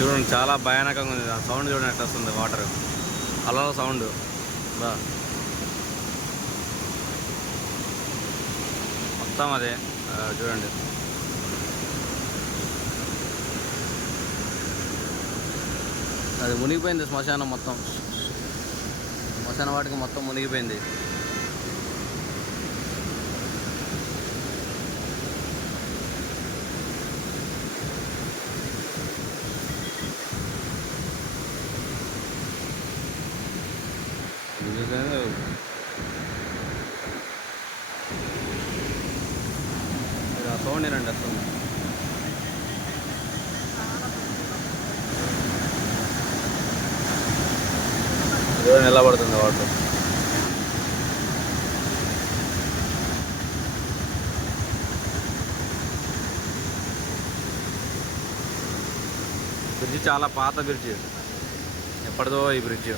చూడండి చాలా భయానకంగా ఉంది. సౌండ్ చూడండి ఎట్లా వస్తుంది వాటర్. అలా సౌండ్. బా. మొత్తం అదే. చూడండి. అది మునిగిపోయింది శ్మశానం మొత్తం. శ్మశాన వాటికి మొత్తం మునిగిపోయింది. చూసారా? ఆ సౌండ్ ఏనండి చూడండి ఎలా పడుతుంది వాటర్ బ్రిడ్జ్ చాలా పాత బ్రిడ్జ్ ఎప్పటిదో ఈ బ్రిడ్జ్